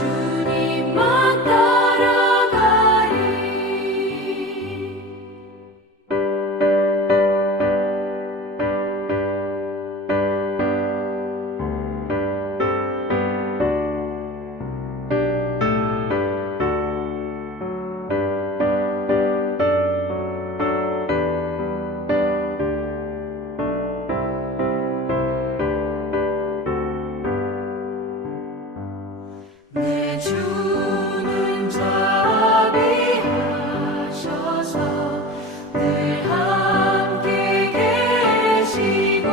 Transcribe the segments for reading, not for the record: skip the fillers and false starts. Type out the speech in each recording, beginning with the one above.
주님만 따라가리. 내 주는 자비하셔서 늘 함께 계시고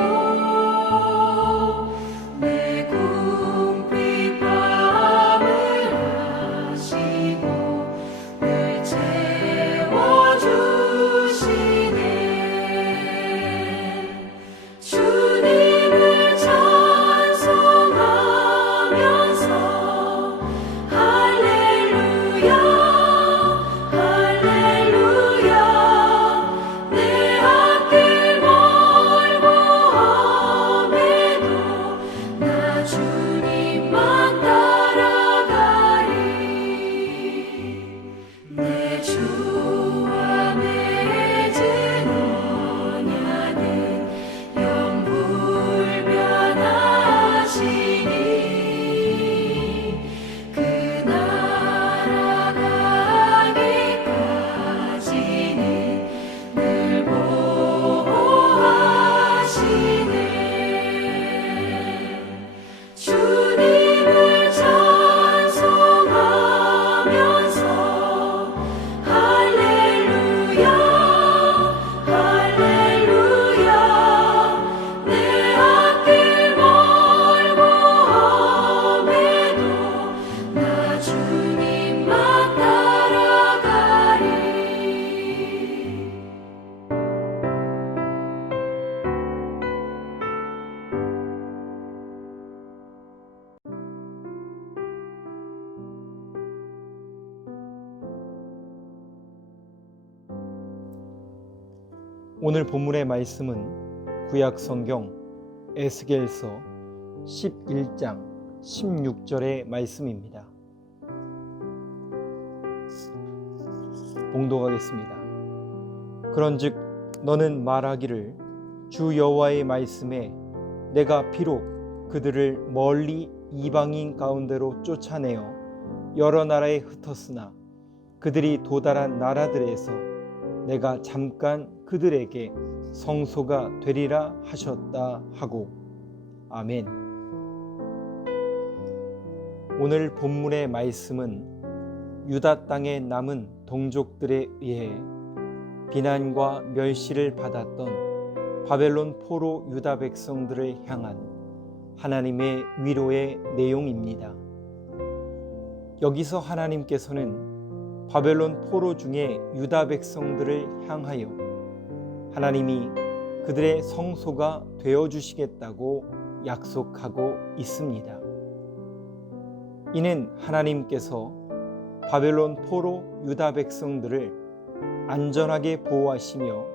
내 궁핍함을 아시고 늘 채워주시네. 주님을 찬송하면서 할렐루야 할렐루야 내 앞길 멀고 험해도 나 주님만 따라가리. 내 주와 맺은 언약은 영불변하시니 그 나라 가기까지는 늘 보호하시네. 주님을 찬송하면서 할렐루야 할렐루야 내 앞길 멀고 험해도 나 주님만 따라가리. 오늘 본문의 말씀은 구약 성경 에스겔서 11장 16절의 말씀입니다. 봉독하겠습니다. 그런즉 너는 말하기를 주 여호와의 말씀에 내가 비록 그들을 멀리 이방인 가운데로 쫓아내어 여러 나라에 흩었으나 그들이 도달한 나라들에서 내가 잠깐 그들에게 성소가 되리라 하셨다 하고. 아멘. 오늘 본문의 말씀은 유다 땅에 남은 동족들에 의해 비난과 멸시를 받았던 바벨론 포로 유다 백성들을 향한 하나님의 위로의 내용입니다. 여기서 하나님께서는 바벨론 포로 중에 유다 백성들을 향하여 하나님이 그들의 성소가 되어주시겠다고 약속하고 있습니다. 이는 하나님께서 바벨론 포로 유다 백성들을 안전하게 보호하시며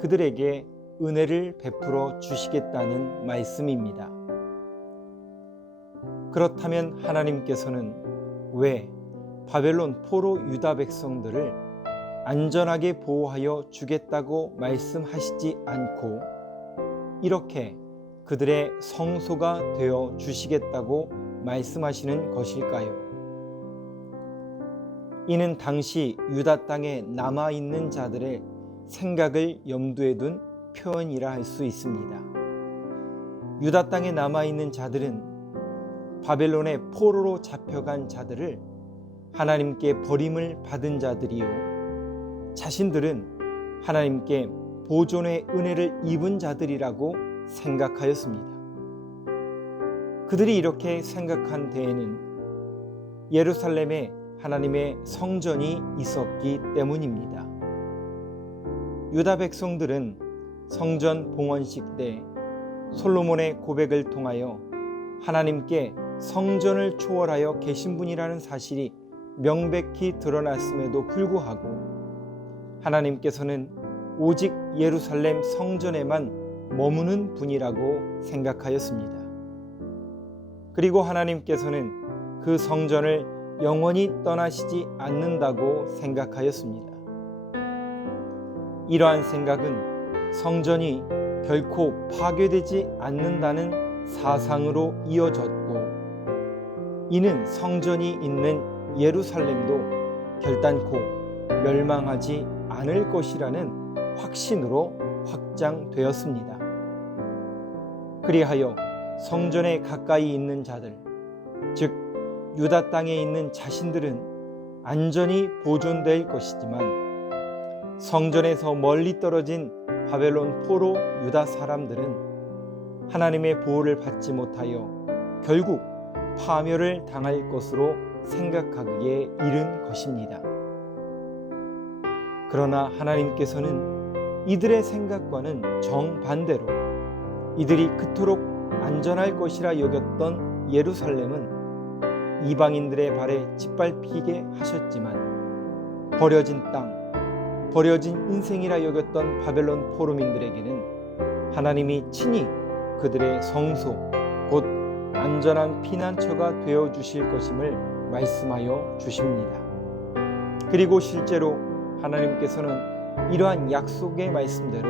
그들에게 은혜를 베풀어 주시겠다는 말씀입니다. 그렇다면 하나님께서는 왜 바벨론 포로 유다 백성들을 안전하게 보호하여 주겠다고 말씀하시지 않고 이렇게 그들의 성소가 되어 주시겠다고 말씀하시는 것일까요? 이는 당시 유다 땅에 남아있는 자들의 생각을 염두에 둔 표현이라 할 수 있습니다. 유다 땅에 남아있는 자들은 바벨론의 포로로 잡혀간 자들을 하나님께 버림을 받은 자들이요 자신들은 하나님께 보존의 은혜를 입은 자들이라고 생각하였습니다. 그들이 이렇게 생각한 데에는 예루살렘에 하나님의 성전이 있었기 때문입니다. 유다 백성들은 성전 봉헌식 때 솔로몬의 고백을 통하여 하나님께 성전을 초월하여 계신 분이라는 사실이 명백히 드러났음에도 불구하고 하나님께서는 오직 예루살렘 성전에만 머무는 분이라고 생각하였습니다. 그리고 하나님께서는 그 성전을 영원히 떠나시지 않는다고 생각하였습니다. 이러한 생각은 성전이 결코 파괴되지 않는다는 사상으로 이어졌고, 이는 성전이 있는 예루살렘도 결단코 멸망하지 않을 것이라는 확신으로 확장되었습니다. 그리하여 성전에 가까이 있는 자들, 즉 유다 땅에 있는 자신들은 안전히 보존될 것이지만, 성전에서 멀리 떨어진 바벨론 포로 유다 사람들은 하나님의 보호를 받지 못하여 결국 파멸을 당할 것으로 생각하기에 이른 것입니다. 그러나 하나님께서는 이들의 생각과는 정반대로 이들이 그토록 안전할 것이라 여겼던 예루살렘은 이방인들의 발에 짓밟히게 하셨지만, 버려진 땅, 버려진 인생이라 여겼던 바벨론 포로민들에게는 하나님이 친히 그들의 성소, 곧 안전한 피난처가 되어 주실 것임을 말씀하여 주십니다. 그리고 실제로 하나님께서는 이러한 약속의 말씀대로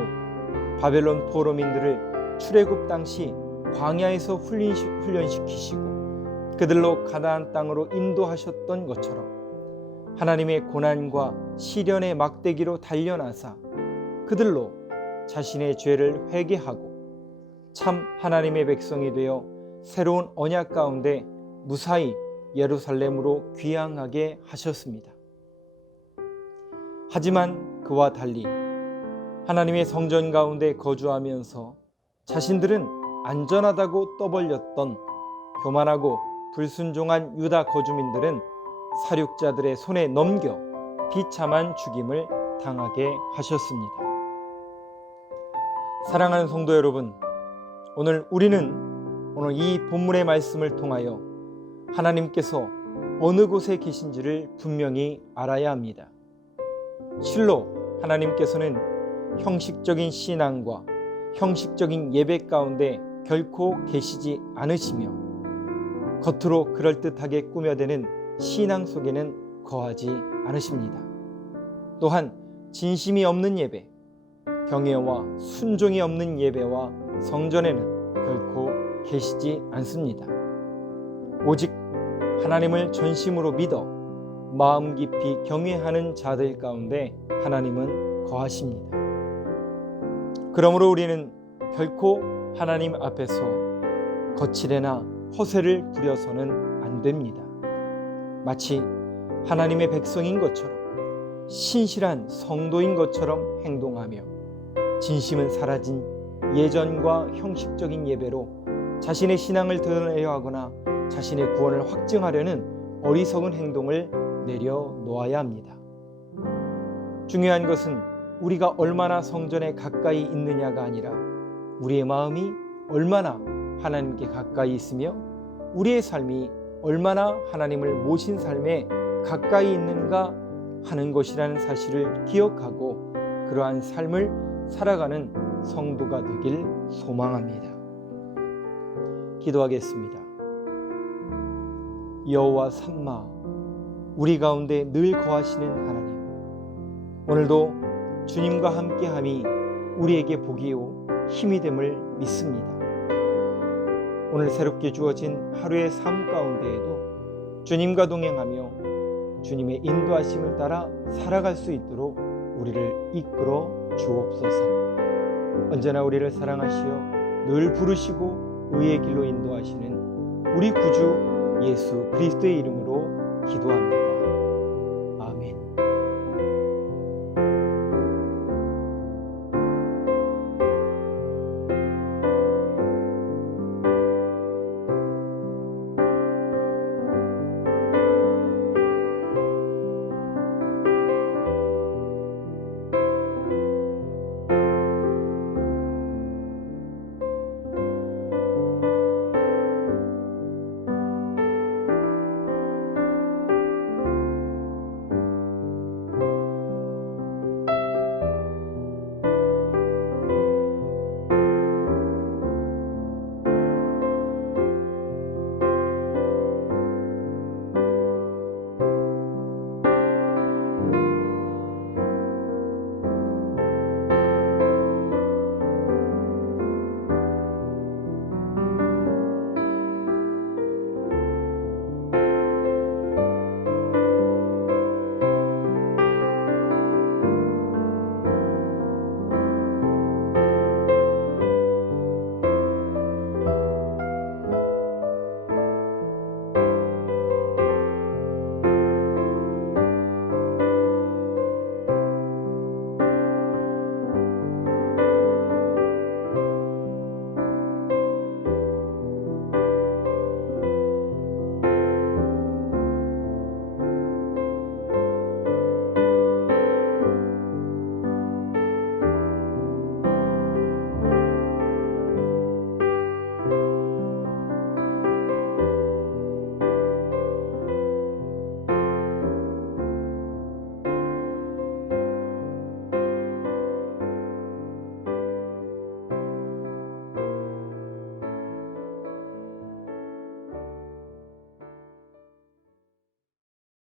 바벨론 포로민들을 출애굽 당시 광야에서 훈련시키시고 그들로 가나안 땅으로 인도하셨던 것처럼 하나님의 고난과 시련의 막대기로 단련하사 그들로 자신의 죄를 회개하고 참 하나님의 백성이 되어 새로운 언약 가운데 무사히 예루살렘으로 귀향하게 하셨습니다. 하지만 그와 달리 하나님의 성전 가운데 거주하면서 자신들은 안전하다고 떠벌렸던 교만하고 불순종한 유다 거주민들은 사륙자들의 손에 넘겨 비참한 죽임을 당하게 하셨습니다. 사랑하는 성도 여러분, 우리는 이 본문의 말씀을 통하여 하나님께서 어느 곳에 계신지를 분명히 알아야 합니다. 실로 하나님께서는 형식적인 신앙과 형식적인 예배 가운데 결코 계시지 않으시며, 겉으로 그럴듯하게 꾸며대는 신앙 속에는 거하지 않으십니다. 또한 진심이 없는 예배, 경외와 순종이 없는 예배와 성전에는 결코 계시지 않습니다. 오직 하나님을 전심으로 믿어 마음 깊이 경외하는 자들 가운데 하나님은 거하십니다. 그러므로 우리는 결코 하나님 앞에서 거칠애나 허세를 부려서는 안 됩니다. 마치 하나님의 백성인 것처럼, 신실한 성도인 것처럼 행동하며 진심은 사라진 예전과 형식적인 예배로 자신의 신앙을 드러내려 하거나 자신의 구원을 확증하려는 어리석은 행동을 내려놓아야 합니다. 중요한 것은 우리가 얼마나 성전에 가까이 있느냐가 아니라 우리의 마음이 얼마나 하나님께 가까이 있으며 우리의 삶이 얼마나 하나님을 모신 삶에 가까이 있는가 하는 것이라는 사실을 기억하고 그러한 삶을 살아가는 성도가 되길 소망합니다. 기도하겠습니다. 여호와 삼마, 우리 가운데 늘 거하시는 하나님, 오늘도 주님과 함께함이 우리에게 복이요 힘이 됨을 믿습니다. 오늘 새롭게 주어진 하루의 삶 가운데에도 주님과 동행하며 주님의 인도하심을 따라 살아갈 수 있도록 우리를 이끌어 주옵소서. 언제나 우리를 사랑하시어 늘 부르시고 의의 길로 인도하시는 우리 구주 예수 그리스도의 이름으로 기도합니다.